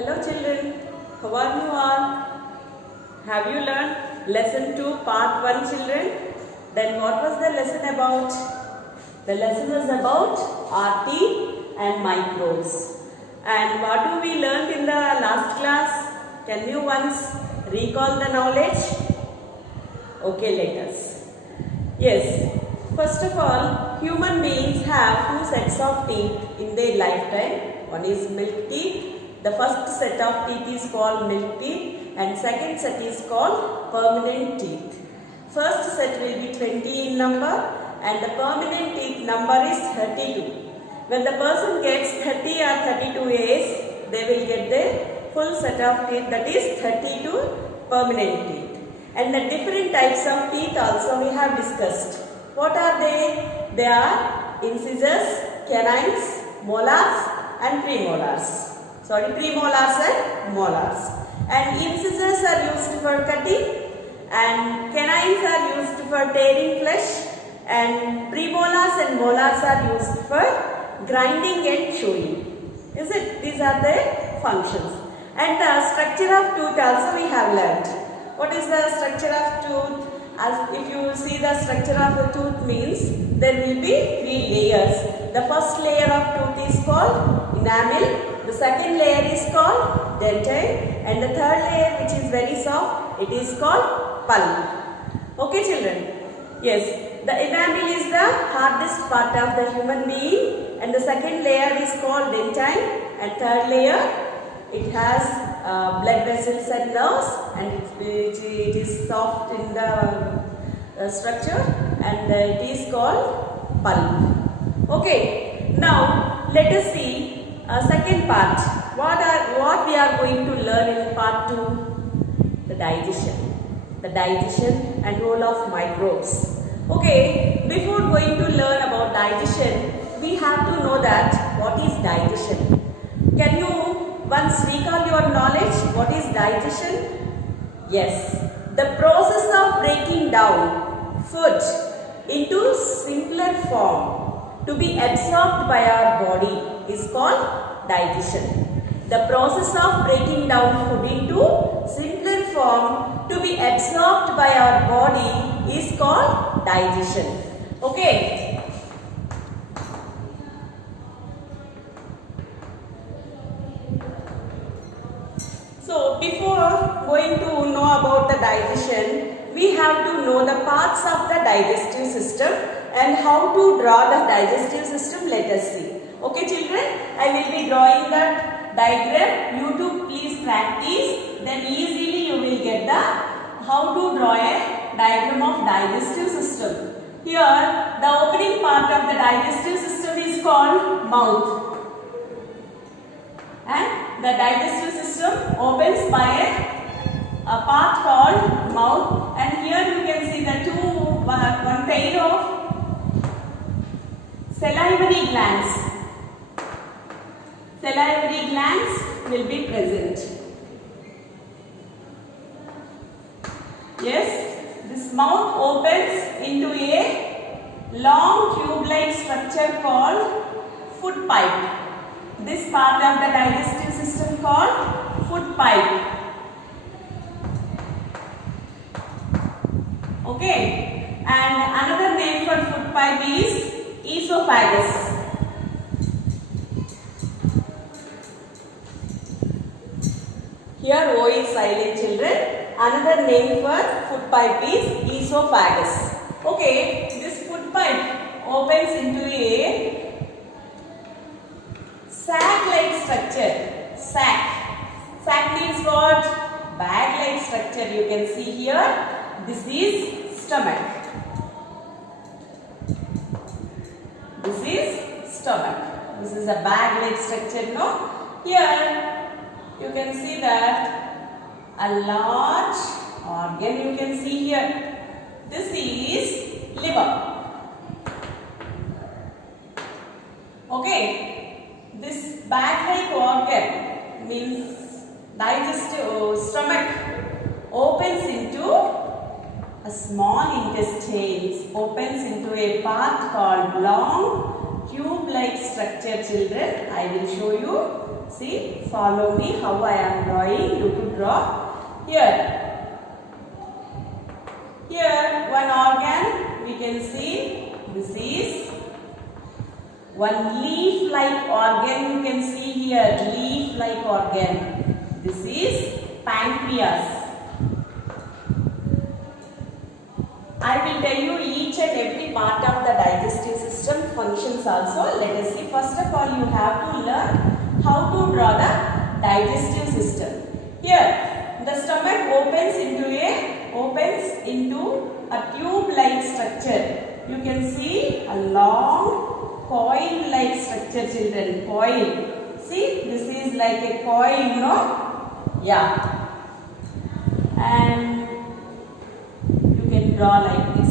Hello children, how are you all? Have you learned lesson 2 part 1 children? Then what was the lesson about? The lesson was about RT and microbes. And what do we learned in the last class? Can you once recall the knowledge? Okay, let us. Yes, first of all, human beings have two sets of teeth in their lifetime. One is milk teeth. The first set of teeth is called milk teeth and second set is called permanent teeth. First set will be 20 in number and the permanent teeth number is 32. When the person gets 30 or 32 years, they will get the full set of teeth, that is 32 permanent teeth. And the different types of teeth also we have discussed. What are they? They are incisors, canines, molars and premolars. Premolars and molars. And incisors are used for cutting and canines are used for tearing flesh and premolars and molars are used for grinding and chewing. Is it? These are their functions. And the structure of tooth also we have learnt. What is the structure of tooth? As if you see the structure of a tooth means there will be 3 layers. The first layer of tooth is called enamel. The second layer is called dentine and the third layer, which is very soft, it is called pulp. Okay children? Yes, the enamel is the hardest part of the human being and the second layer is called dentine and third layer it has blood vessels and nerves and it is soft in the structure and it is called pulp. Okay, now let us see second part. What we are going to learn in part 2? The digestion. The digestion and role of microbes. Okay, before going to learn about digestion, we have to know that what is digestion. Can you once recall your knowledge? What is digestion? Yes, the process of breaking down food into simpler form to be absorbed by our body is called digestion. The process of breaking down food into simpler form to be absorbed by our body is called digestion. Okay. So before going to know about the digestion, we have to know the parts of the digestive system and how to draw the digestive system. Let us see. Okay children, I will be drawing the diagram. You too please practice, then easily you will get the how to draw a diagram of digestive system. Here the opening part of the digestive system is called mouth and the digestive system opens by a part called mouth and here you can see the one pair of salivary glands. Salivary glands will be present. Yes, this mouth opens into a long tube-like structure called food pipe. This part of the digestive system called food pipe. Okay, and another name for food pipe is esophagus. Here O is silent children. Another name for food pipe is esophagus. Okay, this food pipe opens into a sac-like structure. Sac means what? Bag-like structure you can see here. This is stomach. This is stomach. This is a bag-like structure, no? Here you can see that a large organ you can see here. This is liver. Okay. This bag-like organ means digestive stomach opens into a small intestine, opens into a part called long tube-like structure children. I will show you. See, follow me how I am drawing. You to draw here. Here one organ we can see. This is one leaf-like organ you can see here. Leaf-like organ. This is pancreas. I will tell you each and every part of the digestive system functions also. Let us see. First of all, you have to learn how to draw the digestive system. Here, the stomach opens into a tube-like structure. You can see a long coil-like structure, children. Coil. See, this is like a coil, no? Yeah. And you can draw like this.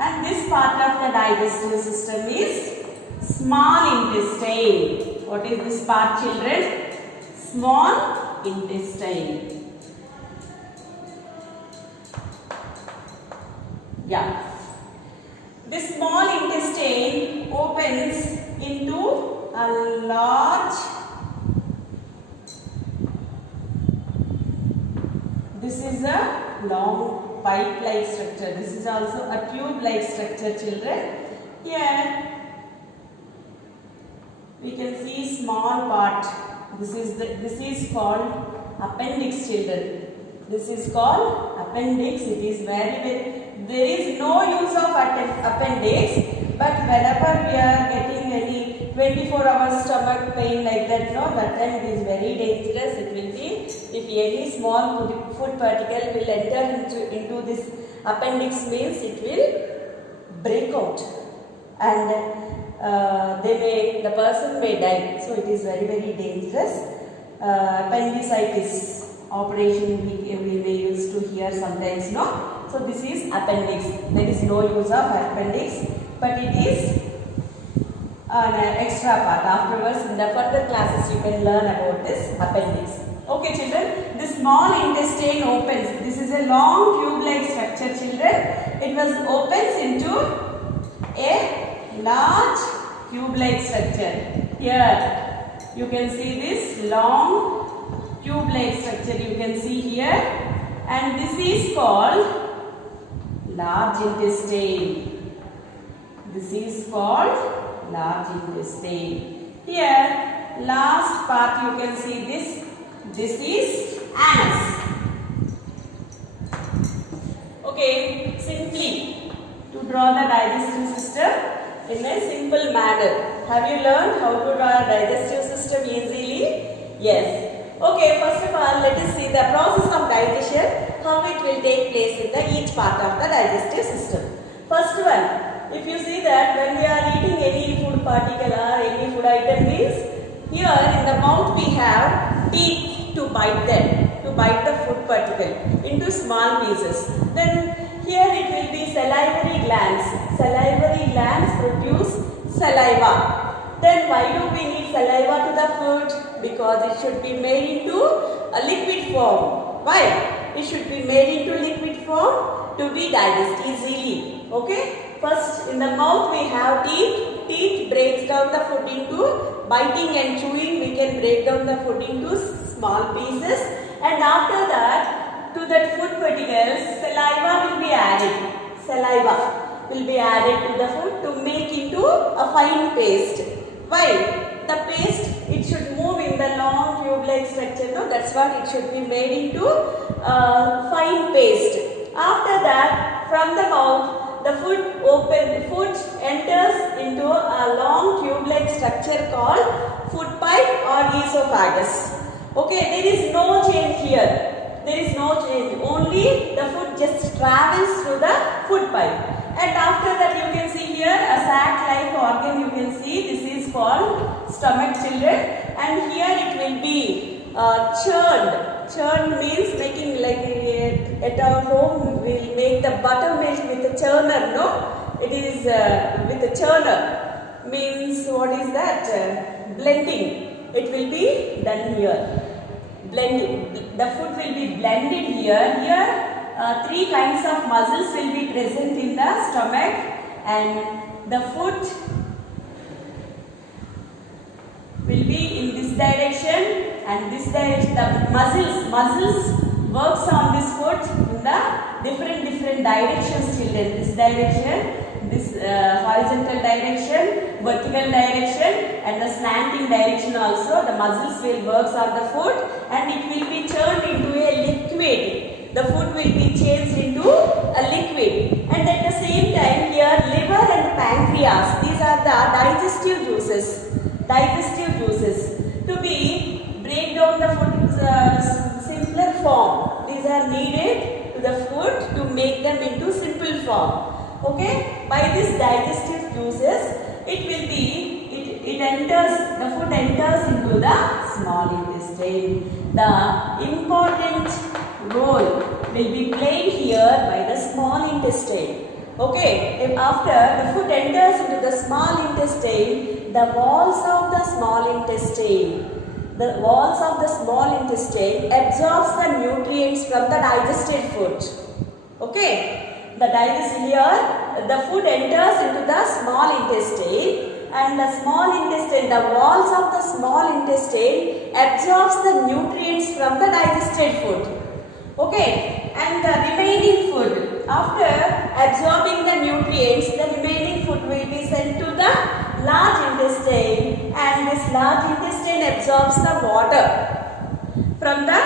And this part of the digestive system is small intestine. What is this part, children? Small intestine. Yeah. This small intestine opens into a large, this is a long pipe-like structure. This is also a tube-like structure, children. Here we can see small part. This is called appendix, children. This is called appendix. It is very there is no use of appendix, but whenever we are getting any 24-hour stomach pain like that, no, that time it is very dangerous. It will be, if any small food particle will enter into this appendix, means it will break out, and the person may die. So it is very dangerous. Appendicitis operation we may use to hear sometimes, no. So this is appendix. There is no use of appendix, but it is an extra part. Afterwards, in the further classes, you can learn about this appendix. Okay, children. This small intestine opens. This is a long tube-like structure, children. It was opens into a large tube-like structure. Here, you can see this long tube-like structure. You can see here, and this is called large intestine. This is called large intestine. Here, last part you can see this. This is anus. Okay, simply to draw the digestive system in a simple manner. Have you learned how to draw a digestive system easily? Yes. Okay, first of all, let us see the process of digestion, how it will take place in each part of the digestive system. First one, if you see that when we are eating any food particle or any food item, means here in the mouth we have teeth to bite them, to bite the food particle into small pieces. Then here it will be salivary glands. Salivary glands produce saliva. Then why do we need saliva to the food? Because it should be made into a liquid form. Why? It should be made into liquid form to be digested easily. Okay? First, in the mouth we have teeth. Teeth breaks down the food into biting and chewing. We can break down the food into small pieces. And after that, to that food particles, saliva will be added. Saliva will be added to the food to make into a fine paste. Why? The paste, it should move in the long tube-like structure. No? That's what it should be made into fine paste. After that, from the mouth, the food enters into a long tube-like structure called food pipe or esophagus. Okay, there is no change here. There is no change. Only the food just travels through the food pipe. And after that, you can see here a sac-like organ. You can see this is called stomach, children. And here it will be churned. Churn means making, like at our home we'll make the buttermilk with a churner, no? It is with a churner. Means what is that? Blending. It will be done here. Blending. The food will be blended here. Here three kinds of muscles will be present in the stomach, and the foot will be in this direction and this direction. The muscles works on this foot in the different directions, children. This direction, this horizontal direction, vertical direction, and the slanting direction also. The muscles will works on the foot, and it will be turned into a liquid. The food will be changed into a liquid, and at the same time here liver and pancreas, these are the digestive juices to be break down the food simpler form. These are needed to the food to make them into simple form. Okay, by this digestive juices it will be it enters, the food enters into the small intestine. The important role will be played here by the small intestine. Okay, if after the food enters into the small intestine, the walls of the small intestine absorbs the nutrients from the digested food. Okay, the food enters into the small intestine, and the walls of the small intestine absorbs the nutrients from the digested food. Okay, and the remaining food, after absorbing the nutrients, the remaining food will be sent to the large intestine, and this large intestine absorbs the water from the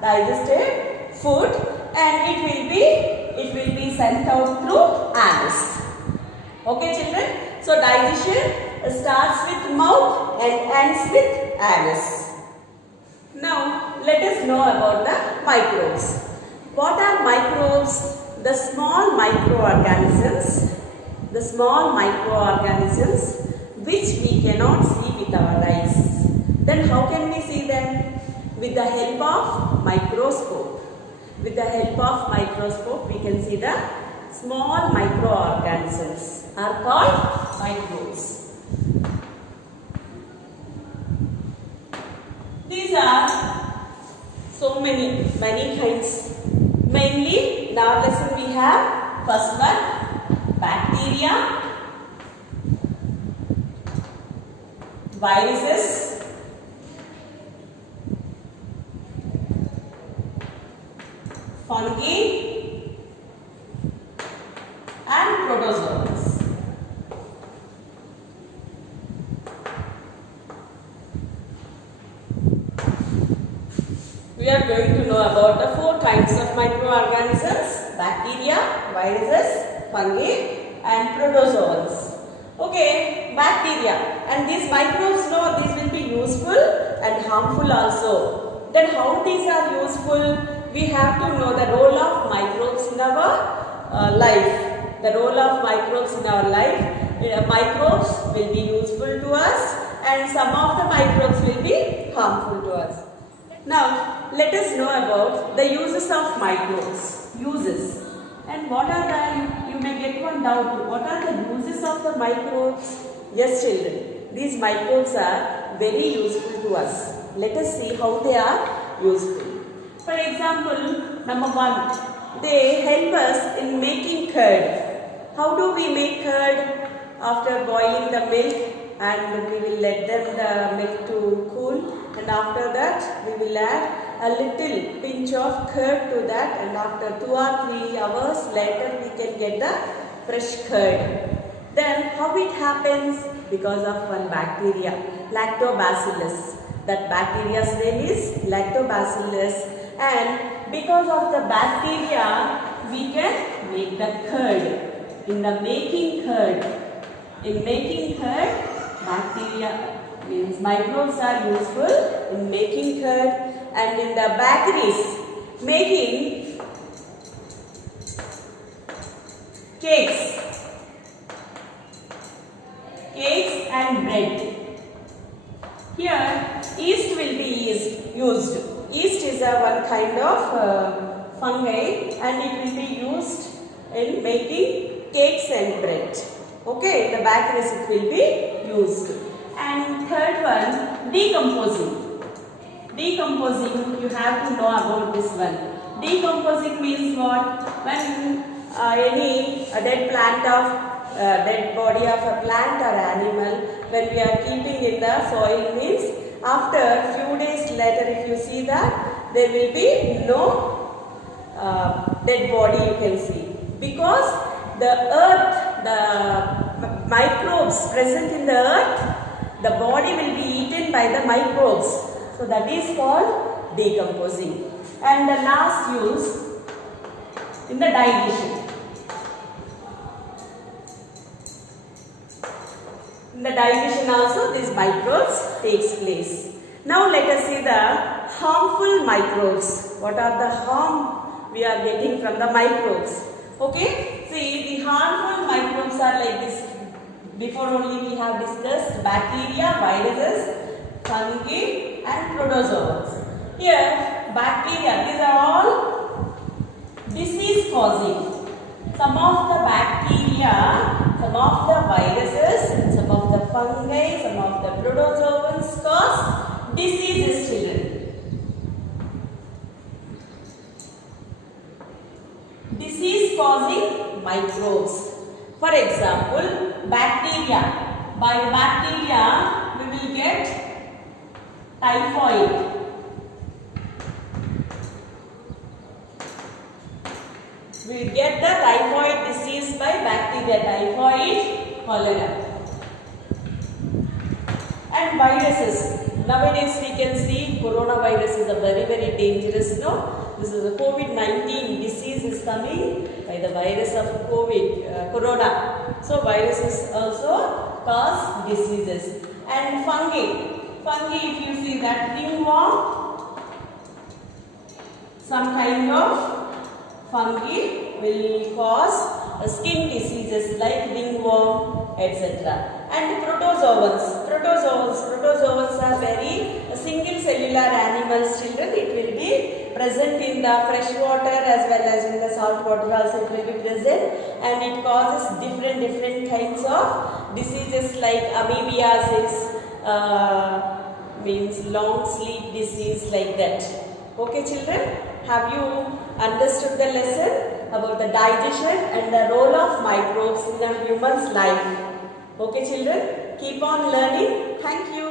digested food, and it will be sent out through anus. Okay, children. So digestion starts with mouth and ends with anus. Now let us know about the microbes. What are microbes? The small microorganisms which we cannot see with our eyes. Then how can we see them? With the help of microscope. With the help of microscope we can see the small microorganisms are called microbes. These are so many kinds. Mainly in our lesson we have first one, bacteria, viruses, fungi, and protozoans. We are going to know about the four kinds of microorganisms: bacteria, viruses, fungi, and protozoans. Okay, bacteria, and these microbes, know these will be useful and harmful also. Then how these are useful? We have to know the role of microbes in our life. The role of microbes in our life. Microbes will be useful to us, and some of the microbes will be harmful to us. Now, let us know about the uses of microbes. Uses. And what are the, you may get one doubt, what are the uses of the microbes? Yes, children, these microbes are very useful to us. Let us see how they are useful. For example, number one, they help us in making curd. How do we make curd? After boiling the milk, and we will let the milk to cool, and after that we will add a little pinch of curd to that, and after 2 or 3 hours later we can get the fresh curd. Then how it happens? Because of one bacteria, Lactobacillus. That bacteria's name is Lactobacillus, and because of the bacteria we can make the curd. In making curd, bacteria means microbes are useful in making curd, and in the bakeries, making cakes and bread. Here yeast will be used. Yeast is one kind of fungi, and it will be used in making cakes and bread. Okay, the bakeries it will be used. And third one, decomposing. Decomposing, you have to know about this one. Decomposing means what? When any dead plant of dead body of a plant or animal, when we are keeping in the soil, means after few days later, if you see that, there will be no dead body you can see, because the earth, the microbes present in the earth, the body will be eaten by the microbes. So that is called decomposing. And the last use in the digestion. In the digestion also these microbes takes place. Now let us see the harmful microbes. What are the harm we are getting from the microbes? Okay, see the harmful microbes are like this. Before only we have discussed bacteria, viruses, fungi and protozoans. Here bacteria, these are all disease causing. Some of the bacteria, some of the viruses, some of the fungi, some of the protozoans cause diseases, children. Disease causing microbes. For example, bacteria. By the bacteria we will get typhoid. We will get the typhoid disease by bacteria, typhoid, cholera. And viruses. Nowadays we can see coronavirus is a very dangerous, no? This is a COVID-19 disease is coming by the virus of COVID, corona. So viruses also cause diseases. And fungi. Fungi, if you see that ringworm, some kind of fungi will cause skin diseases like ringworm, etc. And protozoans are very single cellular animals, children. It will be present in the fresh water as well as in the salt water also it will be present, and it causes different kinds of diseases like amoebiasis, means long sleep disease, like that. Okay, children, have you understood the lesson about the digestion and the role of microbes in a human's life? Okay, children, keep on learning. Thank you.